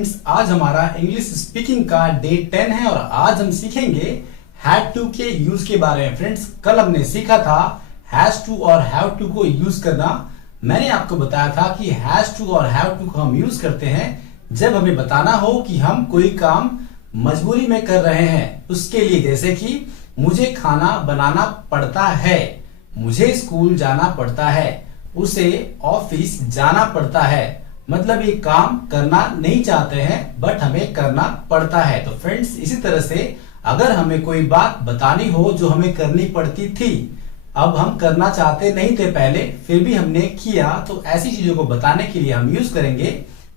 Friends, आज हमारा English speaking का डे 10 है और आज हम सीखेंगे हैड टू के यूज के बारे में। फ्रेंड्स, कल हमने सीखा था हैज टू और हैव टू को यूज करना। मैंने आपको बताया था कि हैज टू और हैव टू को हम यूज करते हैं जब हमें बताना हो कि हम कोई काम मजबूरी में कर रहे हैं उसके लिए। जैसे कि मुझे खाना बनाना पड़ता है, मुझे स्कूल जाना पड़ता है, उसे ऑफिस जाना पड़ता है। मतलब ये काम करना नहीं चाहते हैं बट हमें करना पड़ता है। तो फ्रेंड्स, इसी तरह से अगर हमें कोई बात बतानी हो जो हमें करनी पड़ती थी, अब हम करना चाहते नहीं थे पहले, फिर भी हमने किया, तो ऐसी चीजों को बताने के लिए हम यूज करेंगे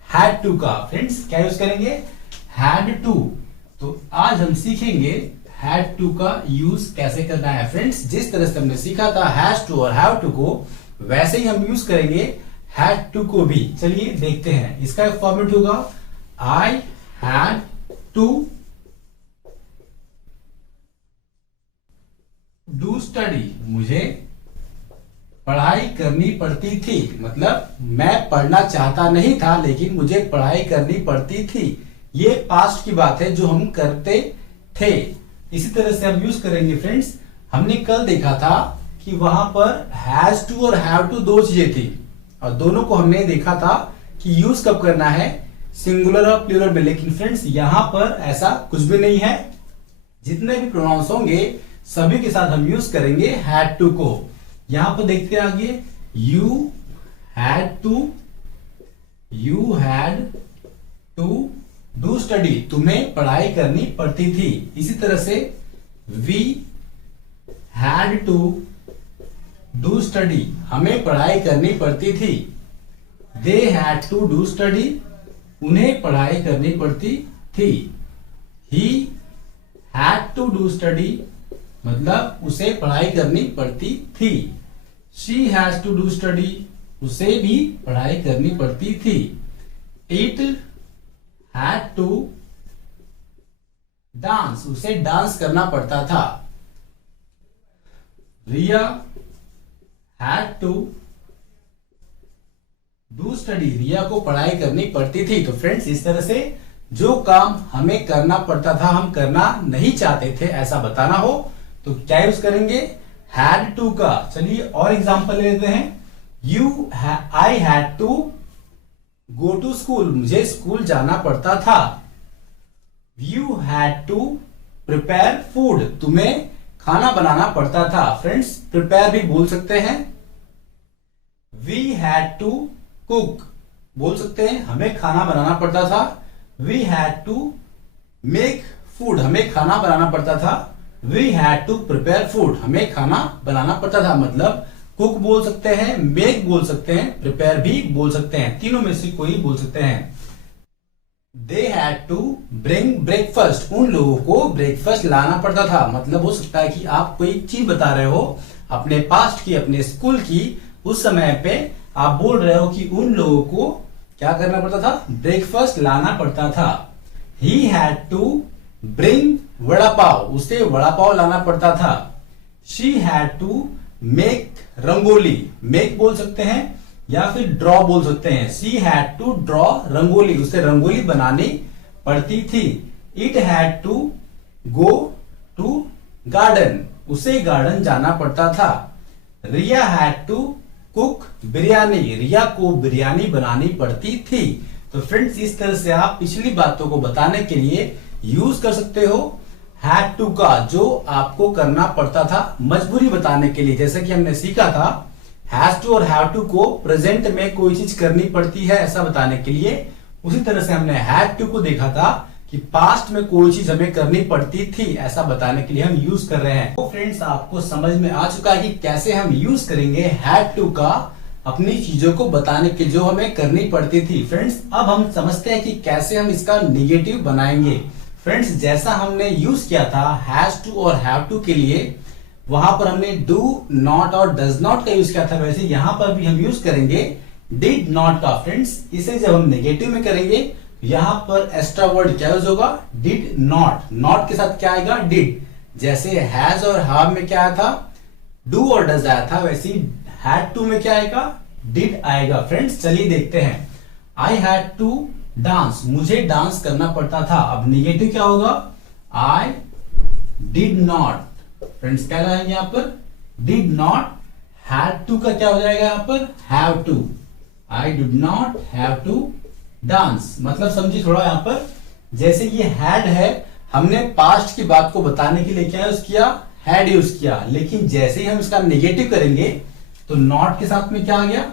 हैड टू का। फ्रेंड्स, क्या यूज करेंगे? Had to. तो आज हम सीखेंगे हैड टू का यूज कैसे करना है। फ्रेंड्स, जिस तरह से हमने सीखा था हैज टू और हैव टू को, वैसे ही हम यूज करेंगे हैड टू को भी। चलिए देखते हैं। इसका एक फॉर्मेट होगा I had to do study. मुझे पढ़ाई करनी पड़ती थी, मतलब मैं पढ़ना चाहता नहीं था लेकिन मुझे पढ़ाई करनी पड़ती थी। ये पास्ट की बात है जो हम करते थे। इसी तरह से हम यूज करेंगे। फ्रेंड्स, हमने कल देखा था कि वहां पर हैज टू और हैव टू दो चीजें थी और दोनों को हमने देखा था कि यूज कब करना है, सिंगुलर और प्लूरल में। लेकिन फ्रेंड्स, यहां पर ऐसा कुछ भी नहीं है। जितने भी प्रोनाउंस होंगे सभी के साथ हम यूज करेंगे हैड टू को। यहां पर देखते हैं आगे, you had to do study. तुम्हें पढ़ाई करनी पड़ती थी। इसी तरह से we had to do study. हमें पढ़ाई करनी पड़ती थी। They had to do study. उन्हें पढ़ाई करनी पड़ती थी। He had to do study, मतलब उसे पढ़ाई करनी पड़ती थी। She has to do study. उसे भी पढ़ाई करनी पड़ती थी। It had to dance. उसे डांस करना पड़ता था। Riya had to do study. Riya को पढ़ाई करनी पड़ती थी। तो फ्रेंड्स, इस तरह से जो काम हमें करना पड़ता था, हम करना नहीं चाहते थे, ऐसा बताना हो तो क्या यूज करेंगे? हैड टू का। चलिए और एग्जांपल लेते हैं। I had to go to school. मुझे स्कूल जाना पड़ता था। You had to prepare food. तुम्हें खाना बनाना पड़ता था। फ्रेंड्स, प्रिपेयर भी बोल सकते हैं। वी हैड टू कुक बोल सकते हैं, हमें खाना बनाना पड़ता था। We had to make food. हमें खाना बनाना पड़ता था। We had to prepare food. हमें खाना बनाना पड़ता था। मतलब कुक बोल सकते हैं, मेक बोल सकते हैं, प्रिपेयर भी बोल सकते हैं। तीनों में से कोई बोल सकते हैं। They had to bring breakfast. उन लोगों को ब्रेकफास्ट लाना पड़ता था। मतलब हो सकता है कि आप कोई चीज बता रहे हो अपने पास्ट की, अपने स्कूल की, उस समय पे आप बोल रहे हो कि उन लोगों को क्या करना पड़ता था? ब्रेकफास्ट लाना पड़ता था। He had to bring vada pav. उसे वड़ा पाव लाना पड़ता था। She had to make rangoli. Make बोल सकते हैं या फिर ड्रॉ बोल सकते हैं। She had to draw rangoli. उसे रंगोली बनानी पड़ती थी। It had to go to garden. उसे गार्डन जाना पड़ता था। Riya had to cook biryani. Riya को बिरयानी बनानी पड़ती थी। तो फ्रेंड्स, इस तरह से आप पिछली बातों को बताने के लिए यूज कर सकते हो हैड टू का, जो आपको करना पड़ता था मजबूरी बताने के लिए। जैसे कि हमने सीखा था हैज टू और हैव टू को प्रेजेंट में कोई चीज करनी पड़ती है ऐसा बताने के लिए। उसी तरह से हमने हैड टू को देखा था कि पास्ट में कोई चीज हमें करनी पड़ती थी ऐसा बताने के लिए हम यूज कर रहे हैं। तो फ्रेंड्स, आपको समझ में आ चुका है कि कैसे हम यूज करेंगे हैड टू का अपनी चीजों को बताने के जो हमें करनी पड़ती थी। फ्रेंड्स, अब हम समझते हैं कि कैसे हम इसका निगेटिव बनाएंगे। फ्रेंड्स, जैसा हमने यूज किया था हैज टू और हैव टू के लिए, वहां पर हमने डू नॉट और डज नॉट का यूज किया था, वैसे यहां पर भी हम यूज करेंगे डिड नॉट का। फ्रेंड्स, इसे जब हम नेगेटिव में करेंगे, यहां पर एक्स्ट्रा वर्ड क्या यूज होगा? Did not. नॉट के साथ क्या आएगा? डिड। जैसे हैज और हैव में क्या आया था? डू और डज आया था, वैसे ही हैड टू में क्या आएगा? डिड आएगा। फ्रेंड्स, चलिए देखते हैं। आई हैड टू डांस, मुझे डांस करना पड़ता था। अब निगेटिव क्या होगा, आई डिड नॉट। फ्रेंड्स क्या लगाएंगे यहाँ पर, डिड नॉट। हैड टू का क्या हो जाएगा यहाँ पर, have to. I did not have to dance. मतलब समझिए थोड़ा यहाँ पर, जैसे ये हैड है, हमने पास्ट की बात को बताने के लिए क्या यूज किया, हैड यूज किया। लेकिन जैसे ही हम इसका नेगेटिव करेंगे तो नॉट के साथ में क्या आ गया,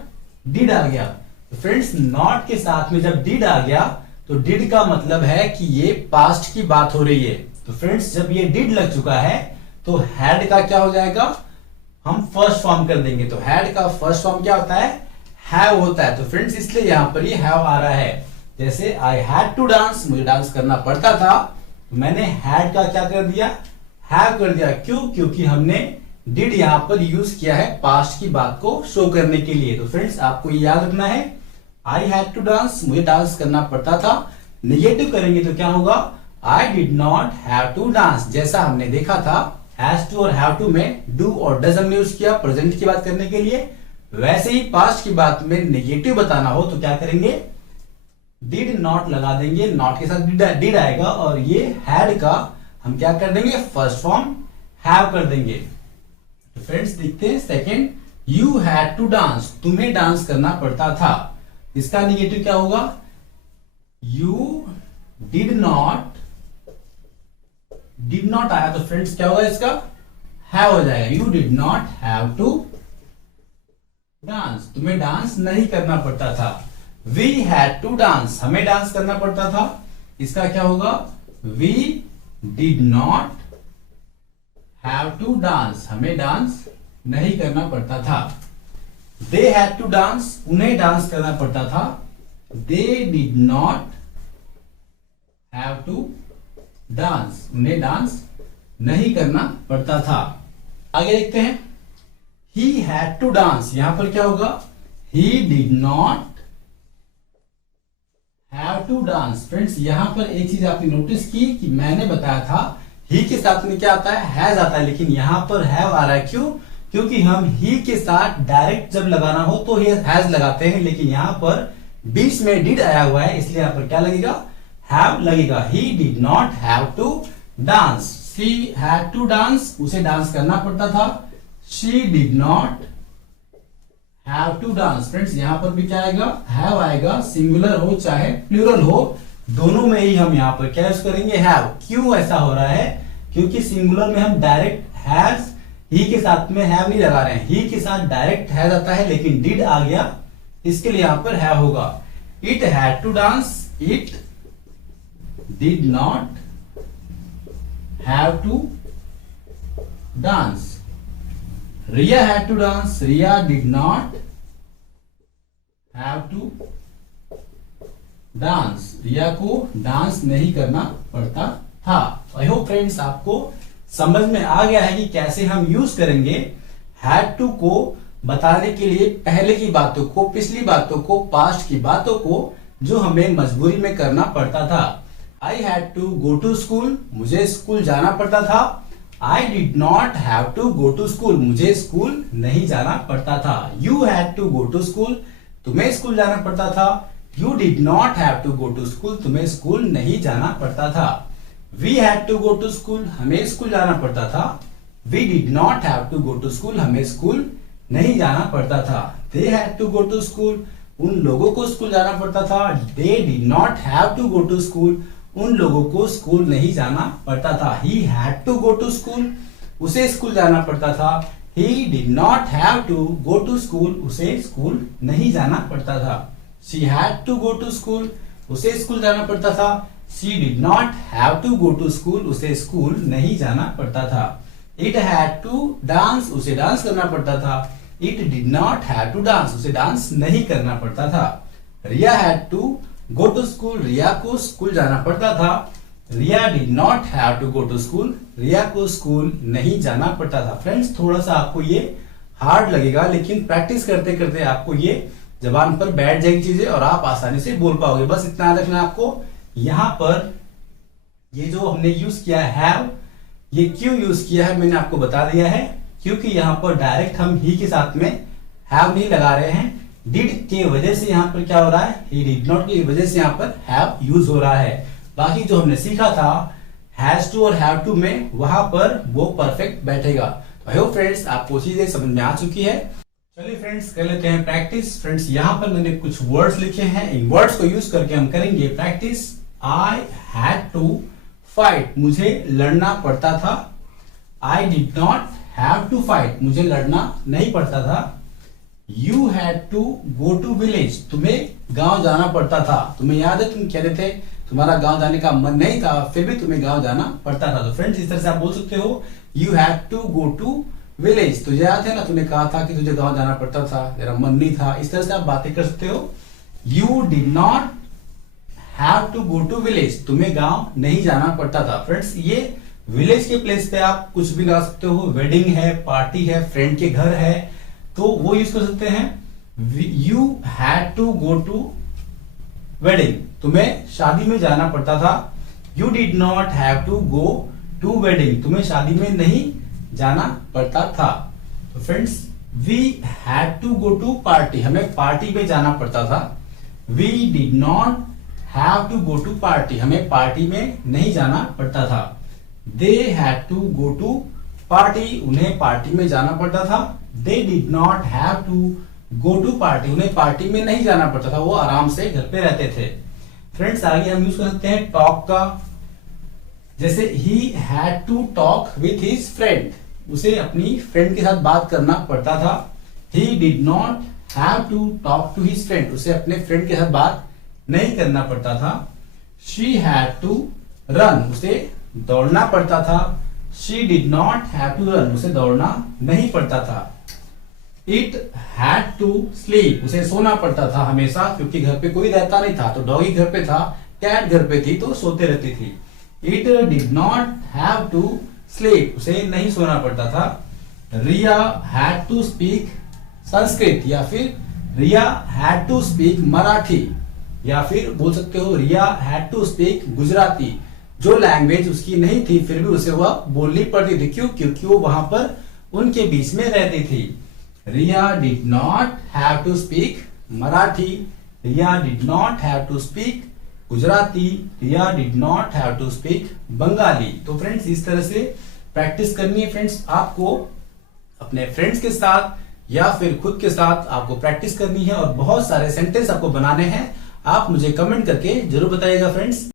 डिड आ गया। तो फ्रेंड्स नॉट के साथ में जब डिड आ गया तो डिड का मतलब है कि ये पास्ट की बात हो रही है। तो फ्रेंड्स जब ये डिड लग चुका है तो हैड का क्या हो जाएगा, हम फर्स्ट फॉर्म कर देंगे। तो हैड का फर्स्ट फॉर्म क्या होता है, हैव होता है। तो फ्रेंड्स इसलिए यहां पर ये हैव आ रहा है। जैसे आई हैड टू डांस, मुझे डांस करना पड़ता था, मैंने हैड का क्या कर दिया, हैव कर दिया। क्यों, क्योंकि हमने डिड यहां पर यूज किया है पास्ट की बात को शो करने के लिए। तो फ्रेंड्स आपको ये याद रखना है, आई हैड टू डांस, मुझे डांस करना पड़ता था। नेगेटिव करेंगे तो क्या होगा, I did not have to dance. जैसा हमने देखा था हैज टू और हैव टू में डू और डज हमने यूज किया प्रेजेंट की बात करने के लिए, वैसे ही पास्ट की बात में नेगेटिव बताना हो तो क्या करेंगे, डिड नॉट लगा देंगे, नॉट के साथ डिड आएगा और ये हैड का हम क्या कर देंगे, फर्स्ट फॉर्म हैव कर देंगे। तो फ्रेंड्स देखते हैं second, you had to dance, तुम्हें डांस करना पड़ता था। इसका निगेटिव क्या होगा, यू डिड नॉट आया तो फ्रेंड्स क्या होगा, इसका हैव हो जाएगा। You did not have to dance, तुम्हें डांस नहीं करना पड़ता था। वी हैड टू डांस, हमें डांस करना पड़ता था। इसका क्या होगा, we did not have to dance, हमें डांस नहीं करना पड़ता था। दे हैड टू डांस, उन्हें डांस करना पड़ता था। They did not have to dance, उन्हें डांस नहीं करना पड़ता था। आगे देखते हैं, ही हैड टू डांस, यहां पर क्या होगा, he did not have to dance. Friends यहां पर एक चीज आपने नोटिस की कि मैंने बताया था ही के साथ में क्या आता है, हैज आता है, लेकिन यहां पर हैव आ रहा है। क्यों, क्योंकि हम ही के साथ डायरेक्ट जब लगाना हो तो हैज लगाते हैं, लेकिन यहां पर बीच में डिड आया हुआ है, इसलिए यहां पर क्या लगेगा, हैव लगेगा। He did not have to dance, she had to dance, उसे डांस करना पड़ता था। She did not have to dance. Friends यहां पर भी क्या आएगा, हैव आएगा, सिंगुलर हो चाहे प्लूरल हो, दोनों में ही हम यहां पर क्या यूज करेंगे, हैव। क्यों ऐसा हो रहा है, क्योंकि सिंगुलर में हम डायरेक्ट हैज, ही के साथ में हैव नहीं लगा रहे हैं, ही के साथ डायरेक्ट हैज आता है, लेकिन डिड आ गया, इसके लिए यहां पर हैव होगा। It had to dance, it did not have to dance. Riya had to dance, Riya did not have to dance, Riya को डांस नहीं करना पड़ता था। आई होप फ्रेंड्स आपको समझ में आ गया है कि कैसे हम यूज करेंगे हैड टू को बताने के लिए पहले की बातों को, पिछली बातों को, पास्ट की बातों को जो हमें मजबूरी में करना पड़ता था। I had to go to school, मुझे स्कूल जाना पड़ता था। I did not have to go to school, मुझे स्कूल नहीं जाना पड़ता था। You had to go to school, तुम्हें स्कूल जाना पड़ता था। You did not have to go to school, तुम्हें स्कूल नहीं जाना पड़ता था। We had to go to school, हमें स्कूल जाना पड़ता था। We did not have to go to school, हमें स्कूल नहीं जाना पड़ता था। They had to go to school, उन लोगों को स्कूल जाना पड़ता था। They did not have to go to school, उन लोगों को स्कूल नहीं जाना पड़ता था। He had to go to school, उसे स्कूल जाना पड़ता था। He did not have to go to school, उसे स्कूल नहीं जाना पड़ता था। She had to go to school, उसे स्कूल जाना पड़ता था। She did not have to go to school, उसे स्कूल नहीं जाना पड़ता था। इट हैड टू डांस, उसे डांस करना पड़ता था। It did not have to dance, उसे डांस नहीं करना पड़ता था। Riya had to go to school, Riya को स्कूल जाना पड़ता था। Riya did not have to go to school, Riya को स्कूल नहीं जाना पड़ता था। फ्रेंड्स थोड़ा सा आपको ये हार्ड लगेगा, लेकिन प्रैक्टिस करते करते आपको ये जबान पर बैठ जाएगी चीजें और आप आसानी से बोल पाओगे। बस इतना याद रखना आपको। यहां पर ये जो हमने यूज किया है हैव, ये क्यों यूज किया है मैंने आपको बता दिया है, क्योंकि यहां पर डायरेक्ट हम ही के साथ में हैव नहीं लगा रहे हैं, डिड के वजह से यहाँ पर क्या हो रहा है, ही डिड नॉट की वजह से यहाँ पर हैव यूज हो रहा है। बाकी जो हमने सीखा था हैज टू और हैव टू में, वहां पर वो परफेक्ट बैठेगा। आई होप फ्रेंड्स आपको चीजें समझ में आ चुकी है। चलिए फ्रेंड्स कर लेते हैं प्रैक्टिस। फ्रेंड्स यहाँ पर मैंने कुछ वर्ड्स लिखे हैं, इन वर्ड्स को यूज करके हम करेंगे practice. I had to fight, मुझे लड़ना पड़ता था। I did not have to fight, मुझे लड़ना नहीं पड़ता था। You had to go to village, तुम्हें गांव जाना पड़ता था। तुम्हें याद है तुम कह रहे थे तुम्हारा गांव जाने का मन नहीं था, फिर भी तुम्हें गांव जाना पड़ता था। तो फ्रेंड्स इस तरह से आप बोल सकते हो you had to go to village, तुझे याद है ना तुमने कहा था कि तुझे गांव जाना पड़ता था, तेरा मन नहीं था। इस तरह से आप बातें कर सकते हो। You did not have to go to village, तुम्हें गांव नहीं जाना पड़ता था। फ्रेंड्स ये विलेज के प्लेस पे आप कुछ भी लगा सकते हो, वेडिंग है, पार्टी है, फ्रेंड के घर है, तो वो यूज कर सकते हैं। You had to go to wedding, तुम्हें शादी में जाना पड़ता था। You did not have to go to wedding, तुम्हें शादी में नहीं जाना पड़ता था। तो friends we had to go to party, हमें पार्टी में जाना पड़ता था। We did not have to go to party, हमें पार्टी में नहीं जाना पड़ता था। They had to go to party, उन्हें पार्टी में जाना पड़ता था। They did not have to go to party, उन्हें पार्टी में नहीं जाना पड़ता था, वो आराम से घर पे रहते थे। फ्रेंड्स आगे हम यूज कर सकते हैं टॉक का। जैसे he had to talk with his friend, उसे अपनी फ्रेंड के साथ बात करना पड़ता था। He did not have to talk to his friend, उसे अपने फ्रेंड के साथ बात नहीं करना पड़ता था। शी हैड टू रन, उसे दौड़ना पड़ता था। She did not have to run, उसे दौड़ना नहीं पड़ता था। इट हैड टू स्लीप, उसे सोना पड़ता था हमेशा, क्योंकि घर पे कोई रहता नहीं था, तो डॉगी घर पे था, कैट घर पे थी, तो सोते रहती थी। It did not have to sleep, उसे नहीं सोना पड़ता था। Riya had to speak Sanskrit, या फिर Riya had to speak Marathi, या फिर बोल सकते हो Riya had to speak Gujarati. जो लैंग्वेज उसकी नहीं थी फिर भी उसे वह बोलनी पड़ती थी, क्यों? क्योंकि वो वहां पर उनके बीच में रहती थी। Riya did not have to speak Marathi, Riya did not have to speak Gujarati, Riya did not have to speak Bengali. तो फ्रेंड्स इस तरह से प्रैक्टिस करनी है। फ्रेंड्स आपको अपने फ्रेंड्स के साथ या फिर खुद के साथ आपको प्रैक्टिस करनी है, और बहुत सारे सेंटेंस आपको बनाने हैं। आप मुझे कमेंट करके जरूर बताइएगा फ्रेंड्स।